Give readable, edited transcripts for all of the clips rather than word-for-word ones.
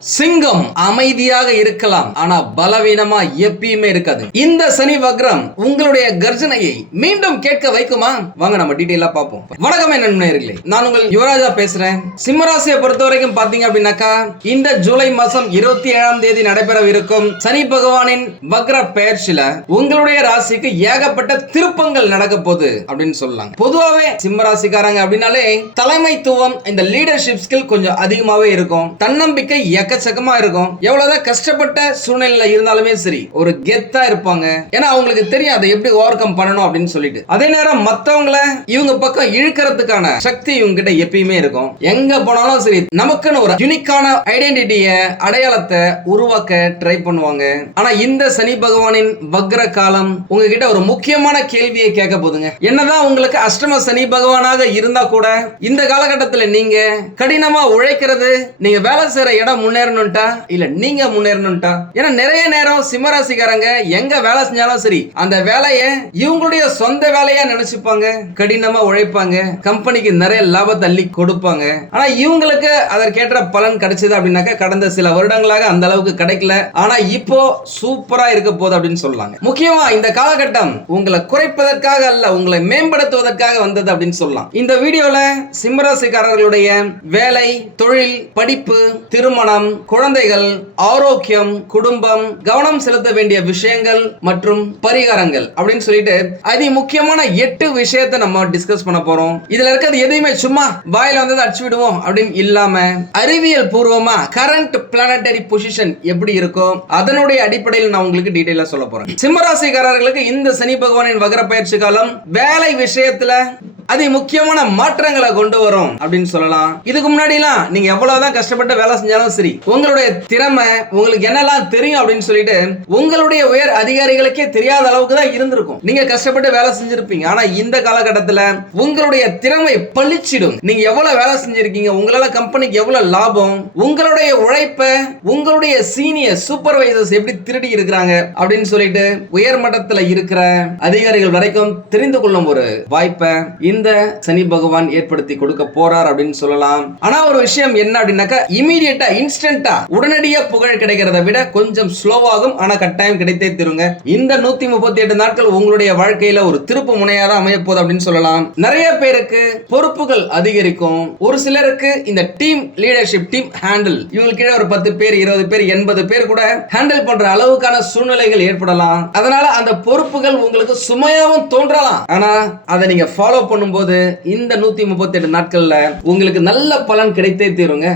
சிங்கம் அமைதியாக இருக்கலாம், ஆனா பலவீனமா எப்பயுமே இருக்காது. இந்த சனி வக்ரம் உங்களுடைய கர்ஜனையை மீண்டும் கேட்க வைக்குமா? வாங்க நம்ம டீடைலா பார்ப்போம். வணக்கம் நண்பர்களே, நான் உங்கள் யுவராஜா பேசுறேன். சிம்மராசியை பொறுத்த வரைக்கும் பாத்தீங்க அப்படின்னாக்கா, இந்த ஜூலை மாசம் 27ஆம் தேதி நடைபெறவிருக்கும் சனி பகவானின் வக்ர பெயர்ச்சியில உங்களுடைய ராசிக்கு ஏகப்பட்ட திருப்பங்கள் நடக்க போகுது அப்படின்னு சொல்லலாம். பொதுவாவே சிம்மராசிக்காரங்க அப்படின்னாலே தலைமைத்துவம், இந்த லீடர்ஷிப் ஸ்கில் கொஞ்சம் அதிகமாவே இருக்கும். தன்னம்பிக்கை எக்கச்சக்கமா இருக்கும். எவ்வளவுதான் கஷ்டப்பட்ட சூழ்நிலையில இருந்தாலுமே சரி, ஒரு கெத்தா இருப்பாங்க. ஏன்னா அவங்களுக்கு தெரியும் அதை எப்படி ஓவர் கம் பண்ணணும் அப்படின்னு சொல்லிட்டு. அதே நேரம் மத்தவங்களை இவங்க பக்கம் இழுக்கிறதுக்கான சக்தி இவங்க கிட்ட எப்பயுமே இருக்கும். எங்க போனாலும் சரி, நமக்குன்னு ஒரு யூனிக்கான ஐடென்டிட்டிய, அடையாளத்தை உருவாக்க ட்ரை பண்ணுவாங்க. ஆனா இந்த சனி பகவானின் வக்ர காலம் உங்ககிட்ட ஒரு முக்கியமான கேள்வியை கேட்க போதுங்க. என்னதான் உங்களுக்கு அஷ்டம சனி பகவானாக இருந்தா கூட, இந்த காலகட்டத்தில் நீங்க கடினமா உழைக்கிறது, நீங்க வேலை செய்யற இடம் முன்னேறணும்ட்டா இல்ல நீங்க முன்னேறணும்ட்டா? ஏன்னா நிறைய நேரம் சிம்மராசிக்காரங்க எங்க வேலை செஞ்சாலும் சரி, அந்த வேலையை இவங்களுடைய சொந்த வேலையா நினைச்சுப்பாங்க. கடினமா உழைப்பாங்க, கம்பெனிக்கு நிறைய லாபத்தை அள்ளி கொடுப்பாங்க. ஆனா இவங்களுக்கு அதற்கேற்ற பலன் கிடைச்சது அப்படின்னாக்க கடந்த சில வருடங்களாக அந்த அளவுக்கு கிடைக்கல. ஆனா இப்போ சூப்பரா இருக்க போகுது அப்படின்னு சொல்லலாங்க. முக்கியமா இந்த காலகட்டம் உங்களை குறைப்பதற்காக அல்ல, உங்களை மேம்படுத்துவதற்காக வந்தது அப்படின்னு சொல்லலாம். இந்த வீடியோல சிம்மராசிக்காரர்களுடைய வேலை, தொழில், படிப்பு, திருமணம், குழந்தைகள், ஆரோக்கியம், குடும்பம், கவனம் செலுத்த வேண்டிய விஷயங்கள் மற்றும் பரிகாரங்கள் அப்படின்னு சொல்லிட்டு அதி முக்கியமான 8 விஷயத்தை நம்ம டிஸ்கஸ் பண்ண போறோம். இதுல இருக்கிறது எதையுமே சும்மா வாயில வந்ததை அடிச்சு விடுவோம் அப்படின்னு இல்லாம, அறிவியல் பூர்வமா கரண்ட் பிளானட்டரி பொசிஷன் எப்படி இருக்கும் அதனுடைய அடிப்படையில் நான் உங்களுக்கு டீடைலா சொல்ல போறேன். சிம்மராசிக்காரர்களுக்கு இந்த சனி பகவானின் வக்ர பயிற்சி காலம் வேலை விஷயத்துல அதி முக்கியமான மாற்றங்களை கொண்டு வரும் அப்படின்னு சொல்லலாம். இதுக்கு முன்னாடி எல்லாம் நீங்க எவ்வளவுதான் கஷ்டப்பட்டு வேலை செஞ்சாலும் சரி, உங்களுடைய திறமை, உங்களுக்கு என்னெல்லாம் தெரியும் அப்படின்னு சொல்லிட்டு உங்களுடைய உயர் அதிகாரிகளுக்கே தெரியாத அளவுக்கு தான் இருந்திருக்கும். நீங்க கஷ்டப்பட்டு வேலை செஞ்சிருப்பீங்க. ஆனா இந்த காலகட்டத்தில் உங்களுடைய திறமை பளிச்சிடும். நீங்க எவ்வளவு வேலை செஞ்சிருக்கீங்க, உங்களால கம்பெனிக்கு எவ்வளவு லாபம், உங்களுடைய உழைப்பை உங்களுடைய சீனியர் சூப்பர்வைசர்ஸ் எப்படி திருடி இருக்கிறாங்க அப்படின்னு சொல்லிட்டு உயர் மட்டத்தில் இருக்கிற அதிகாரிகள் வரைக்கும் தெரிந்து கொள்ளும் ஒரு வாய்ப்பை இந்த சனி பகவான் ஏற்படுத்தி கொடுக்க போறார் அப்படின்னு சொல்லலாம். ஆனா ஒரு விஷயம் என்ன அப்படின்னாக்கா, இமீடியட்டா, இன்ஸ்டன்டா, உடனடியா புகழ் கிடைக்கிறத விட கொஞ்சம் ஸ்லோவாகும். ஆனா கட்டாயம் கிடைத்தே தருங்க. இந்த 138 நாட்கள் உங்களுடைய வாழ்க்கையில ஒரு திருப்பு முனையா தான் அமைய போகுது அப்படின்னு சொல்லலாம். நிறைய பேருக்கு பொறுப்புகள் அதிகரிக்கும். ஒரு சிலருக்கு இந்த டீம் லீடர்ஷிப், டீம் ஹேண்டில், இவங்களுக்கு கீழே ஒரு 10 பேர், 20 பேர், 80 பேர் கூட ஹேண்டில் பண்ற அளவுக்கான சூழ்நிலைகள் ஏற்படலாம். அதனால அந்த பொறுப்புகள் உங்களுக்கு சுமையாவும் தோன்றலாம். ஆனா அதை நீங்க ஃபாலோ பண்ணும் போது இந்த 138 நாட்கள்ல உங்களுக்கு நல்ல பலன் கிடைத்தே தீருங்க.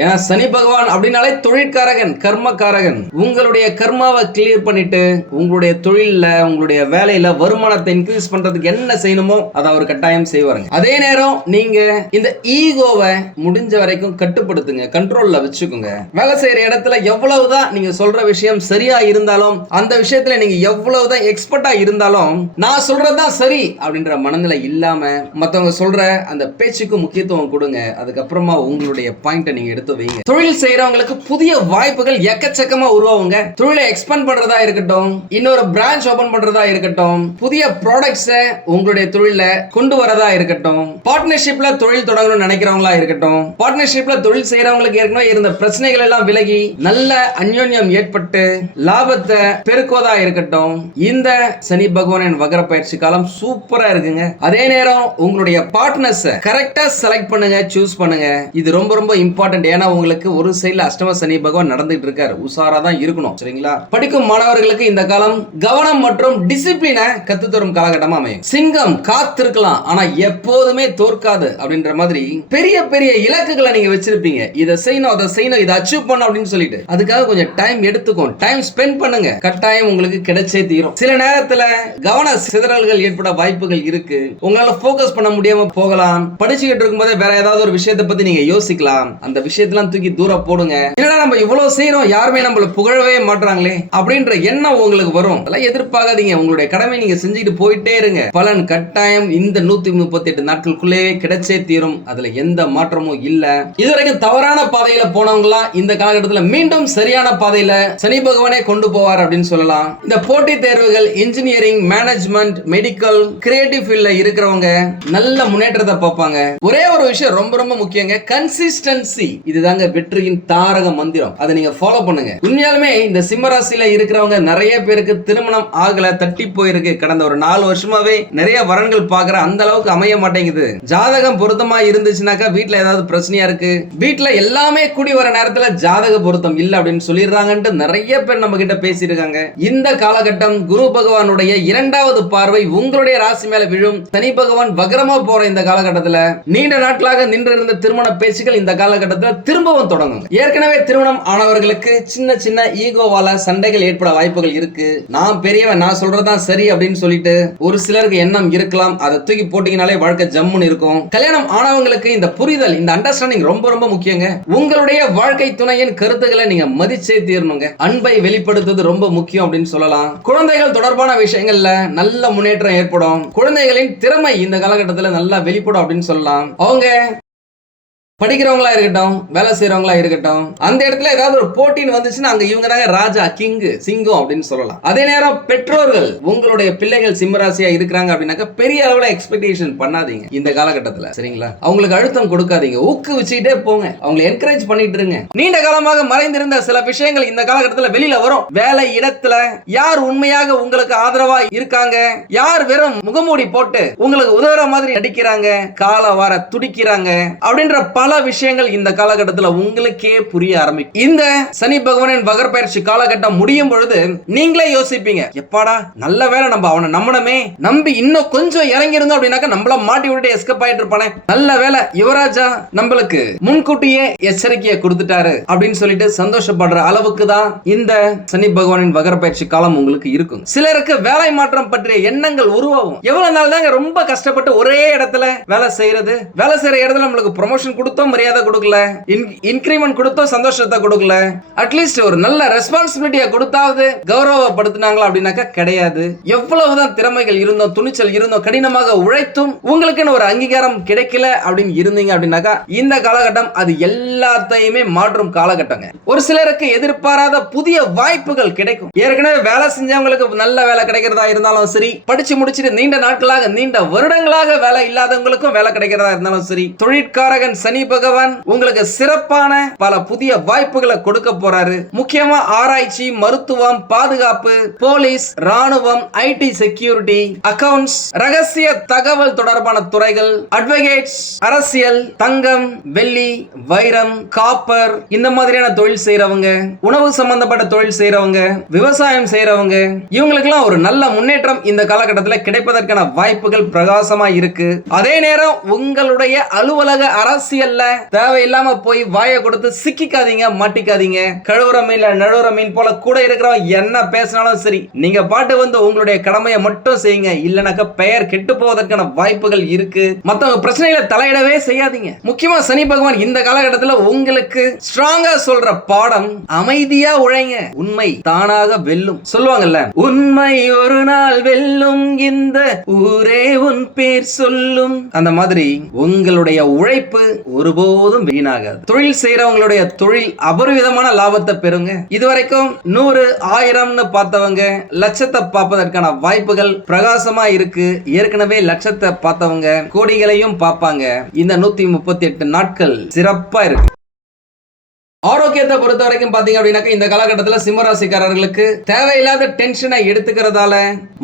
ஏன்னா சனி பகவான் அப்படின்னாலே தொழிற்காரகன், கர்மக்காரகன். உங்களுடைய கர்மாவை கிளியர் பண்ணிட்டு உங்களுடைய தொழில, உங்களுடைய வேலையில வருமானத்தை இன்க்ரீஸ் பண்றதுக்கு என்ன செய்யணுமோ அதை அவர் கட்டாயம் செய்வாருங்க. அதே நேரம் நீங்க இந்த ஈகோவை முடிஞ்ச வரைக்கும் கட்டுப்படுத்துங்க, கண்ட்ரோல்ல வச்சுக்கோங்க. வேலை செய்யற இடத்துல எவ்வளவுதான் நீங்க சொல்ற விஷயம் சரியா இருந்தாலும், அந்த விஷயத்துல நீங்க எவ்வளவுதான் எக்ஸ்பர்ட்டா இருந்தாலும், நான் சொல்றதுதான் சரி அப்படின்ற மனநிலை இல்லாம மத்தவங்க சொல்ற அந்த பேச்சுக்கு முக்கியத்துவம் கொடுங்க. அதுக்கப்புறமா உங்களுடைய பாயிண்ட நீங்க எடுத்து வைங்க. தொழில் செய்யறவங்களுக்கு புதிய வாய்ப்புகள் எக்கச்சக்கமா உருவாகுங்க. தொழிலை எக்ஸ்பேண்ட் பண்றதா இருக்கட்டும், இன்னொரு பிரான்ச் ஓபன் பண்றதா இருக்கட்டும், புதிய ப்ராடக்ட்ஸ் உங்களுடைய தொழில கொண்டு வரதா இருக்கட்டும், பார்ட்னர்ஷிப்ல தொழில் தொடங்கணும்னு நினைக்கிறவங்களா இருக்கட்டும், பார்ட்னர்ஷிப்ல தொழில் செய்யறவங்களுக்கு ஏற்கனவே இருந்த பிரச்சனைகள் எல்லாம் விலகி நல்ல அந்யோன்யம் ஏற்பட்டு லாபத்தை பெருக்குவதா இருக்கட்டும், இந்த சனி பகவானின் வக்ர பயிற்சி காலம் சூப்பரா இருக்குங்க. அதே நேரம் உங்களுடைய பார்ட்னர்ஸ் கரெக்டா செலக்ட் பண்ணுங்க, சூஸ் பண்ணுங்க. இது ரொம்ப ரொம்ப இம்பார்ட்டன்ட். ஏன்னா உங்களுக்கு ஒரு சைடுல அஷ்டம சனி பகவான் நடந்துட்டு இருக்காரு. உசாரா தான் இருக்கணும், சரிங்களா? படிக்கும் மாணவர்களுக்கு இந்த காலம் கவனம் மற்றும் டிசிப்ளினை கத்து தரும் காலகட்டமா அமையும். சிங்கம் காத்திருக்கலாம், ஆனா எப்போதுமே தோற்காது அப்படின்ற மாதிரி பெரிய பெரிய இலக்குகளை நீங்க வச்சிருப்பீங்க. இதை செய்யணும், அதை செய்யணும், இதை அச்சீவ் பண்ணணும் அப்படின்னு சொல்லிட்டு அதுக்காக கொஞ்சம் டைம் எடுத்துக்கும், டைம் ஸ்பெண்ட் பண்ணுங்க. கட்டாயம் உங்களுக்கு கிடைச்சே தீரும். சில நேரத்துல கவன சிதறல்கள் ஏற்பட வாய்ப்புகள் இருக்கு. உங்களால போக்கஸ் பண்ண முடியாம போகலாம். படிச்சுக்கிட்டு இருக்கும்போது வேற ஏதாவது ஒரு விஷயத்தை பத்தி நீங்க யோசிக்கலாம். அந்த விஷயத்தெல்லாம் தூக்கி தூரம் போடுங்க. என்னடா நம்ம இவ்வளவு செய்யறோம், யாருமே நம்மள புகழவே மாட்டாங்களே அப்படின்ற எண்ணம் உங்களுக்கு வரும். அதெல்லாம் எதிர்பார்க்காதீங்க. உங்களுடைய கடமை நீங்க செஞ்சுட்டு போயிட்டே இருங்க. பலன் கட்டாயம் இந்த 138 நாட்களுக்குள்ளே கிடைச்சே தீரும். அதுல எந்த மாற்றமும் இல்ல. இதுவரைக்கும் தவறான பாதையில போனவங்களா இந்த காலகட்டத்தில் மீண்டும் சரியான பாதையில சனி பகவானே கொண்டு போவார் அப்படின்னு சொல்லலாம். இந்த போட்டித் தேர்வுகள், இன்ஜினியரிங், மேனேஜ்மெண்ட், மெடிக்கல், கிரியேட்டிவ் ஃபீல்ட்ல இருக்கிறவங்க நல்ல முன்னேற்றத்தை பார்ப்பாங்க. ஒரே ஒரு விஷயம் ரொம்ப ரொம்ப முக்கியங்க, கன்சிஸ்டன்சி. இது இதுதாங்க வெற்றியின் தாரக மந்திரம். அதை நீங்க ஃபாலோ பண்ணுங்க. உண்மையாலுமே இந்த சிம்ம ராசியில இருக்கிறவங்க நிறைய பேருக்கு திருமணம் ஆகல, தட்டி போயிருக்கு. கடந்த ஒரு 4 வருஷமாவே நிறைய வரன்கள் பாக்குற, அந்த அளவுக்கு அமைய மாட்டேங்குது. ஜாதகம் பொருத்தமா இருந்துச்சுனாக்கா வீட்டுல ஏதாவது பிரச்சனையா இருக்கு, வீட்டுல எல்லாமே கூடி வர நேரத்துல ஜாதக பொருத்தம் இல்ல அப்படின்னு சொல்லிடுறாங்கன்ட்டு நிறைய பேர் நம்ம கிட்ட பேசியிருக்காங்க. இந்த காலகட்டம் குரு பகவானுடைய 2வது பார்வை உங்களுடைய ராசி மேல விழும். சனி பகவான் வக்ரமா போற இந்த காலகட்டத்துல நீண்ட நாட்களாக நின்று இருந்த திருமண பேச்சுகள் இந்த காலகட்டத்தில் திரும்பவும் தொடங்கும். ஏற்கனவே திருமணம் ஆனவர்களுக்கு சின்ன சின்ன ஈகோவால சண்டைகள் ஏற்பட வாய்ப்புகள் இருக்கு. நான் பெரியவன், நான் சொல்றதுதான் சரி அப்படின்னு சொல்லிட்டு ஒரு சிலருக்கு எண்ணம் இருக்கலாம். அதை தூக்கி போட்டீங்கனாலே வாழ்க்கை ஜம்முன்னு இருக்கும். கல்யாணம் ஆனவங்களுக்கு இந்த புரிதல், இந்த அண்டர்ஸ்டாண்டிங் ரொம்ப ரொம்ப முக்கியங்க. உங்களுடைய வாழ்க்கை துணையின் கருத்துக்களை நீங்க மதிச்சே தீரணுங்க. அன்பை வெளிப்படுத்துவது ரொம்ப முக்கியம் அப்படின்னு சொல்லலாம். குழந்தைகள் தொடர்பான விஷயங்கள்ல நல்ல முன்னேற்றம் ஏற்படும். குழந்தைகளின் திறமை இந்த காலகட்டத்தில் நல்லா வெளிப்படும் அப்படின்னு சொல்லலாம். அவங்க படிக்கிறவங்களா இருக்கட்டும், வேலை செய்யறவங்களா இருக்கட்டும், அந்த இடத்துல ஏதாவது ஒரு போட்டின்னு வந்துச்சுன்னா அங்க இவங்க தாங்க ராஜா, கிங், சிங்கம் அப்படின்னு சொல்லலாம். அதே நேரம் பெற்றோர்கள் உங்களுடைய பிள்ளைகள் சிம்மராசியா இருக்கிறாங்க அப்படின்னாக்க பெரிய அளவுல எக்ஸ்பெக்டேஷன் பண்ணாதீங்க இந்த காலகட்டத்துல, சரிங்களா? அவங்களுக்கு அழுத்தம் கொடுக்காதீங்க, ஊக்குவிச்சுட்டே போங்க, அவங்களை என்கரேஜ் பண்ணிட்டு இருங்க. நீண்ட காலமாக மறைந்திருந்த சில விஷயங்கள் இந்த காலகட்டத்துல வெளியில வரும். வேலை இடத்துல யார் உண்மையாக உங்களுக்கு ஆதரவா இருக்காங்க, யார் வெறும் முகமூடி போட்டு உங்களுக்கு உதவுற மாதிரி நடிக்கிறாங்க, கால வார துடிக்கிறாங்க அப்படின்ற பல விஷயங்கள் இந்த காலகட்டத்தில் உங்களுக்கே புரிய ஆரம்பிக்கும். இந்த சனி பகவானின் வகர் பயிற்சி காலகட்டம் முடியும் பொழுது நீங்களே யோசிப்பீங்க, எப்பாடா நல்ல வேலை நம்ம அவனை நம்பணுமே, நம்பி இன்னும் கொஞ்சம் இறங்கி இருந்தோம் அப்படின்னாக்க நம்மள மாட்டி விட்டு எஸ்கேப் ஆயிட்டு இருப்பானே, நல்ல வேலை யுவராஜா நம்மளுக்கு முன்கூட்டியே எச்சரிக்கையை கொடுத்துட்டாரு அப்படின்னு சொல்லிட்டு சந்தோஷப்படுற அளவுக்கு தான் இந்த சனி பகவானின் வகர் பயிற்சி காலம் உங்களுக்கு இருக்கும். சிலருக்கு வேலை மாற்றம் பற்றிய எண்ணங்கள் உருவாகும். எவ்வளவு நாள் தாங்க ரொம்ப கஷ்டப்பட்டு ஒரே இடத்துல வேலை செய்யறது, வேலை செய்யற இடத்துல நம்மளுக்கு ப்ரமோஷன் கொடுத்தோம், மரியாதை கொடுக்கல, இன்கிரிமென்ட் கொடுத்தோம், சந்தோஷத்தை கொடுக்கல, அட்லீஸ்ட் ஒரு நல்ல ரெஸ்பான்சிபிலிட்டியை கொடுத்தாவது கௌரவப்படுத்தினாங்களா அப்படின்னாக்கா கிடையாது. எவ்வளவுதான் திறமைகள் இருந்தோம், துணிச்சல் இருந்தோம், கடினமாக உழைத்தும் உங்களுக்குன்னு ஒரு அங்கீகாரம் கிடைக்கல அப்படின்னு இருந்தீங்க அப்படின்னாக்கா இந்த காலகட்டம் அது எல்லாத்தையுமே மாற்றும் காலகட்டங்க. ஒரு சிலருக்கு எதிர்பாராத புதிய வாய்ப்புகள் கிடைக்கும். ஏற்கனவே வேலை செஞ்சவங்களுக்கு நல்ல வேலை கிடைக்கிறதா இருந்தாலும் சரி, படிச்சு முடிச்சுட்டு நீண்ட நாட்களாக நீண்ட வருடங்களாக வேலை இல்லாதவங்களுக்கும் வேலை கிடைக்கிறதா இருந்தாலும் சரி, தொழிற்காரகன் சனி பகவான் உங்களுக்கு சிறப்பான பல புதிய வாய்ப்புகளை கொடுக்க போறாரு. முக்கியமா ஆராய்ச்சி, மருத்துவம், பாதுகாப்பு, போலீஸ், ராணுவம், ஐடி செக்யூரிட்டி, அக்கவுண்ட்ஸ், ரகசிய தகவல் தொடர்பான துறைகள், அட்வொகேட்ஸ், அரசியல், தங்கம், வெள்ளி, வைரம், காப்பர், இந்த மாதிரியான தொழில் செய்யறவங்க, உணவு சம்பந்தப்பட்ட தொழில் செய்யறவங்க, விவசாயம் செய்யறவங்க, இவங்களுக்கெல்லாம் ஒரு நல்ல முன்னேற்றம் இந்த காலகட்டத்தில் கிடைப்பதற்கான வாய்ப்புகள் பிரகாசமா இருக்கு. அதே நேரம் உங்களுடைய அலுவலக அரசியல் தேவையில்லாம போய் வாயை கொடுத்து சிக்கிக்காதீங்க, மாட்டிக்காதீங்க. கழுவுற மீன் நழுவுற மீன் போல கூட இருக்கிறவங்க என்ன பேசினாலும் சரி, நீங்க பாட்டு வந்து உங்களுடைய கடமையை மட்டும் செய்யுங்க. இல்லனாக்க பெயர் கெட்டு போவதற்கான வாய்ப்புகள் இருக்கு. மத்தவங்க பிரச்சனைகளை தலையிடவே செய்யாதீங்க. முக்கியமா சனி பகவான் இந்த காலகட்டத்தில் உங்களுக்கு ஸ்ட்ராங்கா சொல்ற பாடம், அமைதியா உழைங்க, உண்மை தானாக வெல்லும் சொல்லுவாங்கல்ல, உண்மை ஒரு நாள் வெல்லும், இந்த ஊரே உன் பேர் சொல்லும். அந்த மாதிரி உங்களுடைய உழைப்பு ஒருபோதும் வீணாகாது. தொழில் செய்யறவங்களுடைய தொழில் அபரிவிதமான லாபத்தை பெறுங்க. இதுவரைக்கும் 100, 1000 பார்த்தவங்க லட்சத்தை பார்ப்பதற்கான வாய்ப்புகள் பிரகாசமா இருக்கு. ஏற்கனவே லட்சத்தை பார்த்தவங்க கோடிகளையும் பார்ப்பாங்க. இந்த 138 நாட்கள் சிறப்பா இருக்கு. ஆரோக்கியத்தை பொறுத்த வரைக்கும் பாத்தீங்க அப்படின்னாக்க இந்த காலகட்டத்தில் சிம்மராசிக்காரர்களுக்கு தேவையில்லாத டென்ஷனை எடுத்துக்கிறதால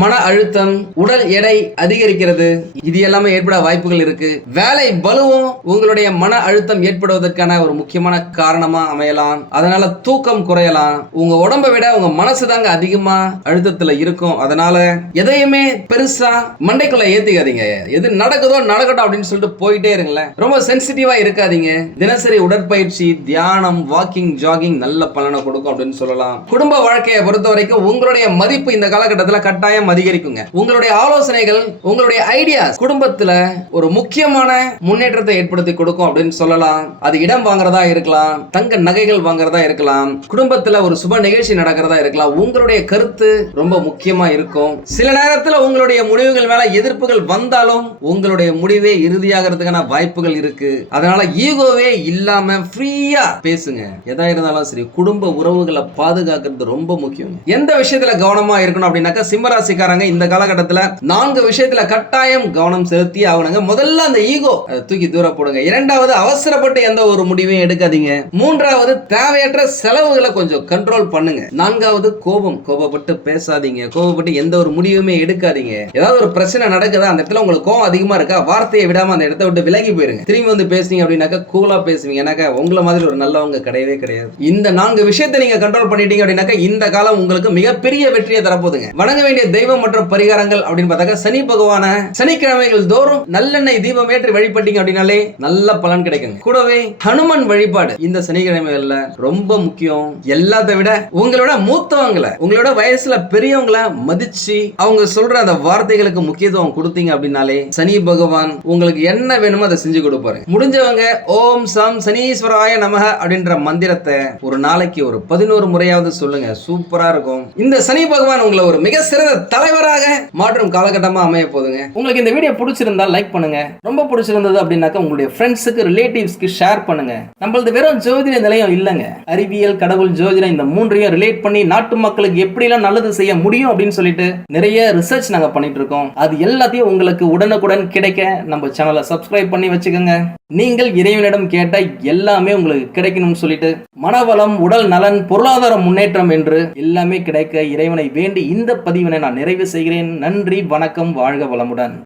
மன அழுத்தம், உடல் எடை அதிகரிக்கிறது, இது எல்லாமே ஏற்பட வாய்ப்புகள் இருக்கு. வேலை பலுவும் உங்களுடைய மன அழுத்தம் ஏற்படுவதற்கான ஒரு முக்கியமான காரணமா அமையலாம். அதனால தூக்கம் குறையலாம். உங்க உடம்பை விட உங்க மனசு தாங்க அதிகமா அழுத்தத்துல இருக்கும். அதனால எதையுமே பெருசா மண்டைக்குள்ள ஏத்திக்காதீங்க. எது நடக்குதோ நடக்கட்டும் அப்படின்னு சொல்லிட்டு போயிட்டே இருங்களேன். ரொம்ப சென்சிட்டிவா இருக்காதீங்க. தினசரி உடற்பயிற்சி, தியானம், வாக்கிங், ஜாகிங் நல்ல பலனை கொடுக்கும் அப்படின்னு சொல்லலாம். குடும்ப வாழ்க்கையை பொறுத்த வரைக்கும் உங்களுடைய மதிப்பு இந்த காலகட்டத்தில் கட்டாயம் அதிகரிக்குங்க. உங்களுடைய ஆலோசனைகள், உங்களுடைய ஐடியாஸ் குடும்பத்துல ஒரு முக்கியமான முன்னேற்றத்தை ஏற்படுத்தி கொடுக்கும் அப்படின்னு சொல்லலாம். அது இடம் வாங்குறதா இருக்கலாம், தங்க நகைகள் வாங்குறதா இருக்கலாம், குடும்பத்துல ஒரு சுப நிகழ்ச்சி நடக்கிறதா இருக்கலாம். உங்களுடைய கருத்து ரொம்ப முக்கியமா இருக்கும். சில நேரத்தில் உங்களுடைய முடிவுகள் மேல எதிர்ப்புகள் வந்தாலும் உங்களுடைய முடிவே இறுதியாகிறதுக்கான வாய்ப்புகள் இருக்கு. அதனால ஈகோவே இல்லாம ஃப்ரீயா பேசுங்க. எதா இருந்தாலும் சரி குடும்ப உறவுகளை பாதுகாக்கிறது ரொம்ப முக்கியம். எந்த விஷயத்துல கவனமா இருக்கணும் அப்படின்னாக்கா சிம்மராசிக்காரங்க இந்த காலகட்டத்துல 4 விஷயத்துல கட்டாயம் கவனம் செலுத்தி ஆகணுங்க. முதல்ல அந்த ஈகோ தூக்கி தூர போடுங்க. இரண்டாவது, அவசரப்பட்டு எந்த ஒரு முடிவையும் எடுக்காதீங்க. மூன்றாவது, தேவையற்ற செலவுகளை கொஞ்சம் கண்ட்ரோல் பண்ணுங்க. நான்காவது, கோபப்பட்டு பேசாதீங்க. கோபப்பட்டு எந்த ஒரு முடிவுமே எடுக்காதீங்க. ஏதாவது ஒரு பிரச்சனை நடக்குதா, அந்த இடத்துல உங்களுக்கு கோபம் அதிகமா இருக்கா, வார்த்தையை விடாம அந்த இடத்தை விட்டு விலகி போயிருங்க. திரும்பி வந்து பேசுனீங்க அப்படின்னாக்கா கூலா பேசுவீங்க. ஏன்னாக்கா உங்களை மாதிரி ஒரு நல்லவங்க கிடையவே கிடையாது. இந்த 4 விஷயத்தை நீங்க கண்ட்ரோல் பண்ணிட்டீங்க அப்படின்னாக்கா இந்த காலம் உங்களுக்கு மிகப்பெரிய வெற்றியை தரப்போகுதுங்க. வணங்க வேண்டிய தெய்வம் மற்றும் பரிகாரங்கள் அப்படின்னு பார்த்தாக்கா சனி பகவான சனிக்கிழமைகள் தோறும் நல்லெண்ணெய் தீபம் ஏற்றி வழிபட்டீங்க அப்படின்னாலே நல்ல பலன் கிடைக்குங்க. கூடவே ஹனுமன் வழிபாடு இந்த சனிக்கிழமைகள்ல ரொம்ப முக்கியம். எல்லாத்தை விட உங்களோட மூத்தவங்களை, உங்களோட வயசுல பெரியவங்களை மதிச்சு அவங்க சொல்ற அந்த வார்த்தைகளுக்கு முக்கியத்துவம் கொடுத்தீங்க அப்படின்னாலே சனி பகவான் உங்களுக்கு என்ன வேணுமோ அதை செஞ்சு கொடுப்பாரு. முடிஞ்சவங்க ஓம் சம் சனீஸ்வராய நமக அப்படின்ற மந்திரத்தை ஒரு நாளைக்கு ஒரு 11 முறையாவது சொல்லுங்க. சூப்பரா இருக்கும். இந்த சனி பகவான் உங்களை ஒரு மிக சிறந்த தலைவராக மாற்றும் காலகட்டமா அமைய போதுங்க. உங்களுக்கு இந்த வீடியோ பிடிச்சிருந்தா லைக் பண்ணுங்க. ரொம்ப பிடிச்சிருந்தது அப்படின்னாக்கா உங்களுடைய ஃப்ரெண்ட்ஸுக்கு, ரிலேட்டிவ்ஸ்க்கு ஷேர் பண்ணுங்க. நம்மளது வெறும் ஜோதிட நிலையம் இல்லைங்க. அறிவியல், கடவுள், ஜோதிடம் இந்த 3ஐயும் ரிலேட் பண்ணி நாட்டு மக்களுக்கு எப்படிலாம் நல்லது செய்ய முடியும் அப்படின்னு சொல்லிட்டு நிறைய ரிசர்ச் நாங்க பண்ணிட்டு இருக்கோம். அது எல்லாத்தையும் உங்களுக்கு உடனுக்குடன் கிடைக்க நம்ம சேனலை சப்ஸ்கிரைப் பண்ணி வச்சுக்கோங்க. நீங்கள் இறைவனிடம் கேட்ட எல்லாமே உங்களுக்கு கிடைக்கணும்னு சொல்லிட்டு மனவளம், உடல் நலன், பொருளாதார முன்னேற்றம் என்று எல்லாமே கிடைக்க இறைவனை வேண்டி இந்த பதிவினை நான் நிறைவு செய்கிறேன். நன்றி, வணக்கம், வாழ்க வளமுடன்.